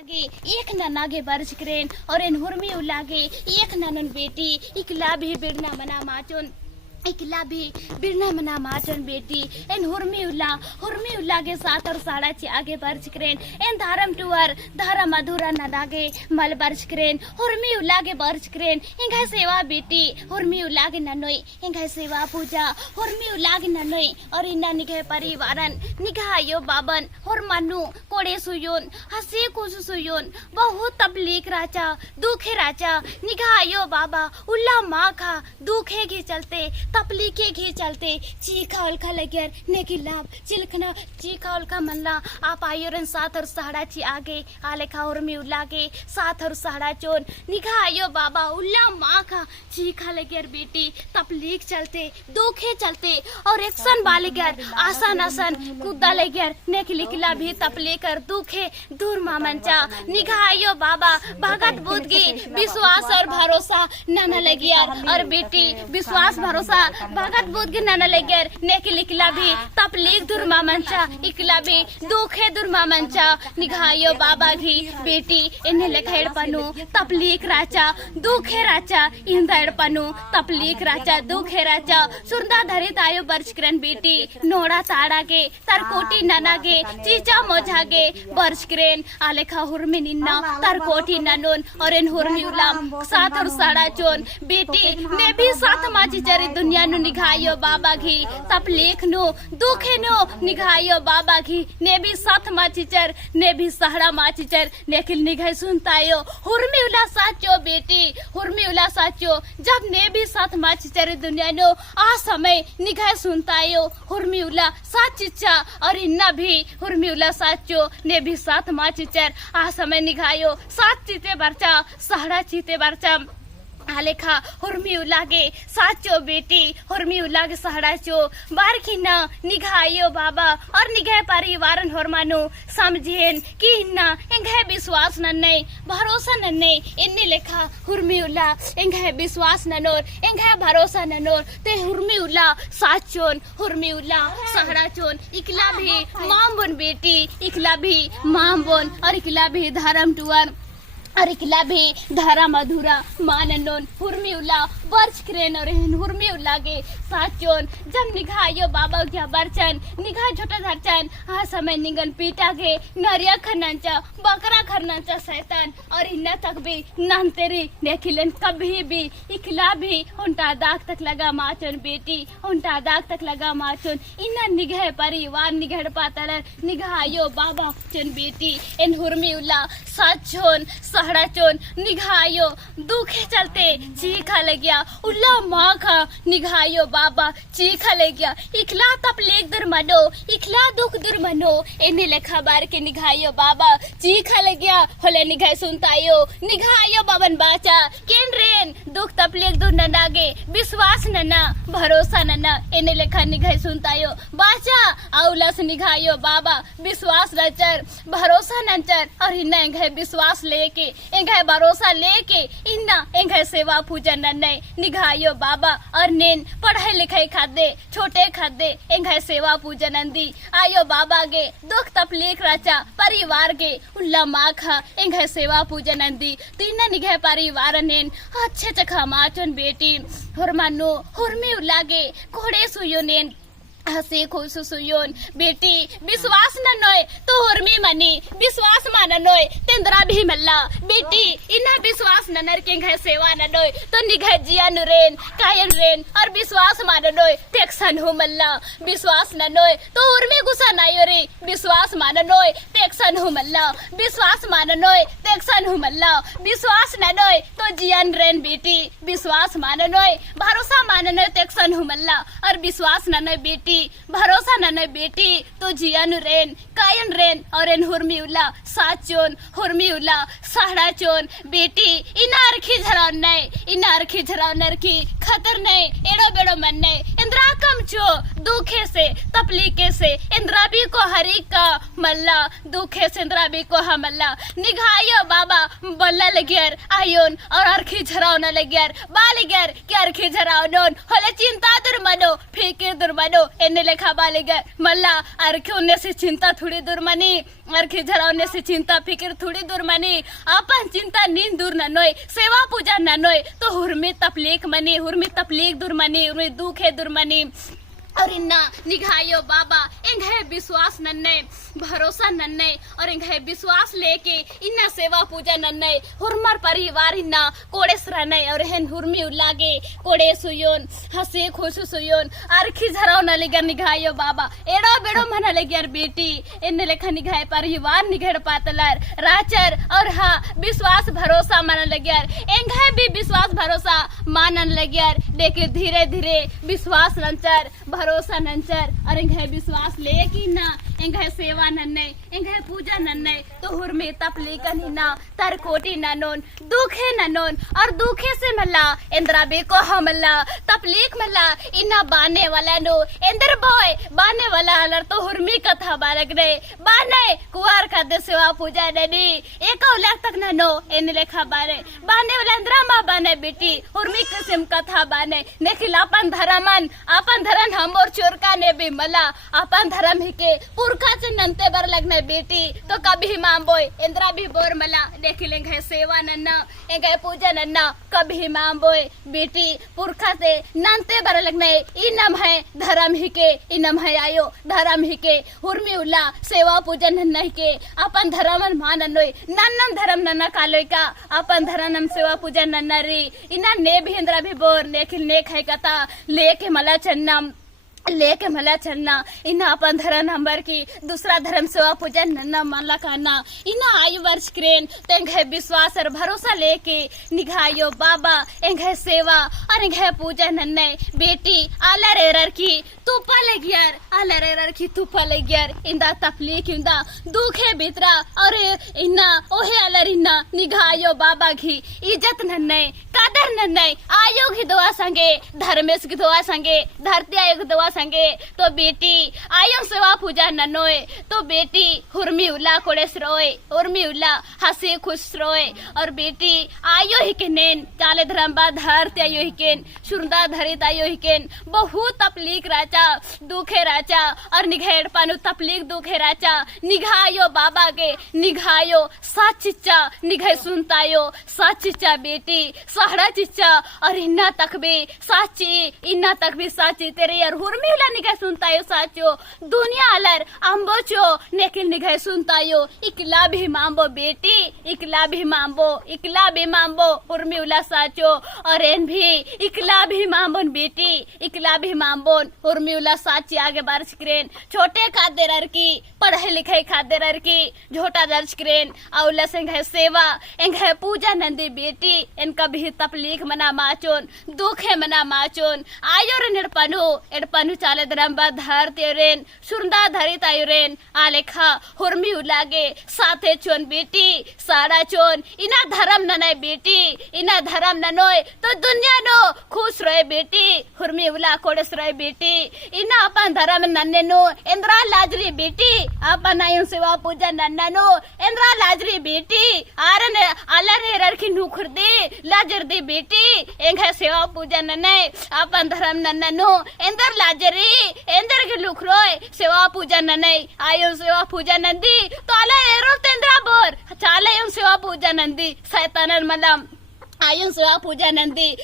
लागे एक नागे बर्ज क्रेन और इन हुरमी उलागे एक ननन बेटी इकला भी बिरना मना माचुन इकला भी बिरना मना माचन बेटी एन हुरमी उल्ला के साथ और साड़ा ची आगे बर्ज क्रेन एन धारम टुअर धारम अधूरा नदागे मल बर्ज क्रेन हुरमी उल्ला के बर्ज क्रेन इंघा सेवा बेटी हुरमी उल्ला के ननोई इंघा सेवा पूजा हुरमी उल्ला के ननोई और इन्ना निघे परिवारन निघा यो बाबन हुर मनु कोड़े सुयोन हसे कुसु सुयोन बहुत तबलीग राजा दुखे राजा निघा यो बाबा उल्ला माँ खा दुखे के चलते तपलीके घी चलते चीखा उल्का लगियर नेकी लाभ चिलखना चीखा उल्का मल्ला आप आयोरन साथ और सहाड़ा ची आगे आलेखा और मी उल्लागे साथ और सहाड़ा चोन निघा आयो बाबा उल्ला माँ का चीखा लगियर बेटी तपलीक चलते दुखे चलते और एक्शन बालेगर आसान आसान कुद्दा लगियर नेकी लिखला भी तपलीकर दुखे दूर मामंचा निघा आयो बाबा भगत बुद्धि विश्वास और भरोसा नाना लगियर और बेटी विश्वास भरोसा भगत बुद्ध के नाना लेकर नेकी लिखला भी तपलीग दुर्मा मंचा इकला भी दुखे दुर्मा मंचा निघायो बाबा घी बेटी इन्हें लेखेड़ पनु तपलीग राचा दुखे राचा इंदड़ पनु तपलीग राचा दुखे राचा सुरदा धरित आयो बर्चक्रन बेटी नोड़ा ताड़ा के तरकोटी नना के चीचा मोझा के बर्चक्रेन आलेखा हुरमी निन्ना तरकोटी ननोन और इन हुरमी उलाम साथ और साड़ा चोन बेटी ने भी साथ माची चरी दुनिया नु निघायो बाबा घी तपलीख नु दुखे नु निघायो बाबा घी ने भी साथ माचीचर ने भी सहड़ा माचीचर नेकिल निघाई सुनतायो हुरमी उला साचो बेटी हुरमी उला साचो जब ने भी साथ माचीचर दुनिया नु आ समय निघाई सुनतायो हुरमी उला साचिचा और इन्ना भी हुरमी उला साचो ने भी साथ माचीचर आ समय निघायो सात चीते बरचा सहड़ा चीते बरचा आलेखा हुरमी उलागे साचो बेटी हुरमी उलागे सहाड़ाचो बारखिना निघायो बाबा और निघे परिवारन होरमानो समझेन कि इन्ना इंघे विश्वास नन्ने भरोसा नन्ने इन्नी लेखा हुरमी उला इंघे विश्वास ननोर इंघे भरोसा ननोर ते हुरमी उला साचोन हुरमी उला सहाड़ाचोन इकला भी मामबोन बेटी इकला भी मामबोन और इकला भी धर्म टुअर और इकला भी धारा मधुरा माननोन हुरमी उला बर्च क्रेन और हुरमी उला के साचोन जब निघायो बाबा क्या बर्चन निघा छोटा धरचन हा समय निगन पीटा के नरिया खरनांचा बकरा खरनांचा शैतान और इन्ना तक भी नाम तेरी नेखिलन कभी भी इकला भी उनटा दाग तक लगा माचन बेटी उनटा दाग तक लगा माचन इन्ना निघे परिवार निघड़ पातल निघायो बाबा चन बेटी इन हुरमी उला साचोन सहड़ा चोन निघायो दुखे चलते चीखा ले गया उल्ला माँ खा निघायो बाबा चीखा ले गया इखला तपलेक दुर मनो इखला दुख दुर मनो इन्हें लेखा बार के निघायो बाबा चीखा ले गया होले निघाय सुनतायो निघायो बाबन बाचा केन रेन दुख तपलेक दुर ननागे विश्वास नना भरोसा नना इन्हें लेखा निघाय सुनतायो बाचा आउलस निघायो बाबा विश्वास नचर भरोसा नचर और इन्ना इंघे विश्वास लेके इंघे भरोसा लेके इन्ना इंघे सेवा पूजन नन्ने निघायो बाबा और नेन पढ़ाई लिखाई खादे छोटे खादे इंघे सेवा पूजन अंदी आयो बाबा गे दुख तपलीक राचा परिवार गे उल्ला माँ खा इंघे सेवा पूजन अंदी तीन निघे परिवार नेन अच्छे चखा माचन बेटी हुरमानो हुरमी उलागे कोड़े सुयो नेन हसे खुशु सुयोन बेटी विश्वास न नोय तो हुरमी मनी विश्वास मान नोय तेंद्रा भी मल्ला बेटी इन्हा विश्वास न नर के घे सेवा न नोय तो निघे जिया नुरेन कायन रेन और विश्वास मान नोय टेक्सन हो मल्ला विश्वास न नोय तो हुरमी गुस्सा नायो रे विश्वास मान नोय टेक्सन हो मल्ला विश्वास मान नोय टेक्सन हो मल्ला विश्वास न नोय तो जियन रेन बेटी विश्वास मान नोय भरोसा मान नोय टेक्सन हो मल्ला और विश्वास न नोय बेटी भरोसा न बेटी तो जियन रेन कायन रेन और इन हुरमी उला साचोन हुरमी उला सहाड़ा चोन बेटी इनार खिझराव नय इनार खिझराव नर की खतर नय एड़ो बेड़ो मन नय इंद्रा कम चो दुखे से तपलीके से इंद्रा भी को हरी का मल्ला दुखे से इंद्रा भी को हमल्ला निघायो बाबा बल्ला लगियर आयोन और अर्खी झराव न लगियर बालिगर के अर्खी झराव नोन होले चिंता दुर मनो फीके दुर मनो एने लेखा बालेगर मल्ला अरखे उन्ने से चिंता थोड़ी दूर मनी अरखे झरा उन्ने से चिंता फिक्र थोड़ी दूर मनी अपन चिंता नींद दूर न नोय सेवा पूजा न नोय तो हुर्मी तपलीक मनी हुर्मी तपलीक दूर मनी हुर्मी दुख है दूर मनी और इन्ना निघायो बाबा इंग है विश्वास नन्ने भरोसा नन्ने और इंग है विश्वास लेके इन्ना सेवा पूजा नन्ने हुरमर परिवार इन्ना कोड़े सरने और हेन हुरमी उलागे कोड़े सुयोन हंसे खुश सुयोन अरखी झराव न लेगर निघायो बाबा एड़ो बेड़ो मना लेगर बेटी इन्ने लेखा निघाए परिवार निघड़ पातलर राचर और हा विश्वास भरोसा मन लेगर इंग है भी विश्वास भरोसा मानन लेगर लेकिन धीरे धीरे विश्वास नंचर भरोसा नंचर और इंग है विश्वास लेकी ना इंग है सेवा नन्ने इंग है पूजा नन्ने तो हुरमे तपलीकन ना तर कोटी ननोन दुखे ननोन और दुखे से मल्ला इंद्रा बेको हमल्ला तपलीक मल्ला इना बाने वाला नो इंद्र बॉय बाने वाला अलर तो हुरमी कथा बालक रे बाने कुवार का दे सेवा पूजा ननी एक लाख तक न नो इन लेखा बाने बाने वाला इंद्रा माँ बाने बेटी हुरमी किस्म कथा बाने नेखिल अपन धरन हम और चोरका ने भी मला अपन धर्म ही के पुरखा से नंते बर लगने बेटी तो कभी माम बोय इंद्रा भी बोर मला देख लेंगे सेवा नन्ना एंगे पूजा नन्ना कभी माम बोय बेटी पुरखा से नंते बर लगने इनम है धर्म ही के इनम है आयो धर्म ही के हुर्मी उल्ला सेवा पूजन नन्ना ही के अपन धर्म मान नोय नन्नम धर्म नन्ना कालोय का अपन धर्म सेवा पूजन नन्ना री इना ने भी इंद्रा भी बोर नेखिल ने खाई कथा लेके मला चन्नम लेके मला चलना इना अपन धर्म नंबर की दूसरा धर्म सेवा पूजन नन्ना मानला करना इना आयु वर्ष क्रेन तेंग है विश्वास और भरोसा लेके निघायो बाबा एंग है सेवा और एंग है पूजा नन्ने बेटी आलर एरर की तुपा लेगियर आलर एरर की तुपा लेगियर इंदा तपलीक इंदा दुखे बितरा और इना ओहे आलर इना निघायो बाबा घी इज्जत नन्ने कादर नन्ने आयोग ही दुआ संगे धर्मेश की दुआ संगे धरती आयोग दुआ संगे तो बेटी आयो सेवा पूजा ननोय तो बेटी हुर्मी उल्ला कोड़ेस रोए हुर्मी उल्ला हंसे खुश रोए और बेटी आयो ही के नेन चाले धर्म बा धरती आयो ही केन शुरदा धरित आयो ही केन बहुत तपलीक राचा दुखे राचा और निघेड़ पानु तपलीक दुखे राचा निघायो बाबा के निघायो सच्चा निघे सुनतायो सच्चा बेटी सहरा चिच्चा और इन्ना तक भी साची इन्ना तक भी साची तेरे यार हुर्मी उला निघे सुनतायो साचो दुनिया अलर अम्बोचो नेकिल निघे सुनतायो इकला भी मांबो बेटी इकला भी मांबो हुर्मी उला साचो और एन भी इकला भी मांबोन बेटी इकला भी मांबोन हुर्मी उला साची आगे बारिश करेन छोटे खादेर की पढ़े लिखे खादेर की झोटा दर्ज करेन औला संग है सेवा एंग है पूजा नंदी बेटी इनका भी तपलीक मना माचोन दुखे मना माचोन आयो रे एडपनु चाले धर्म बा धरते रेन सुरदा धरित आयो रेन आलेखा हुर्मी उलागे साथे चोन बेटी साड़ा चोन इना धर्म ननय बेटी इना धर्म ननोय तो दुनिया नो खुश रहे बेटी हुर्मी उला कोड़स रहे बेटी इना अपन धर्म नन्ने नो इंद्रा लाजरी बेटी अपन आयो सेवा पूजा नन्ना नो इंद्रा लाजरी बेटी आरन अलने ररखी नुखुर दे लाजर दे बेटी एंग है सेवा पूजा नन्ने अपन धर्म नन्ना नो इंदर लाजरी इंदर के लुखरोय सेवा पूजा नन्ने आयो सेवा पूजा नंदी तो अला एरो तेंद्रा बोर चाले सेवा पूजा नंदी शैतानर मलम आयो सेवा पूजा नंदी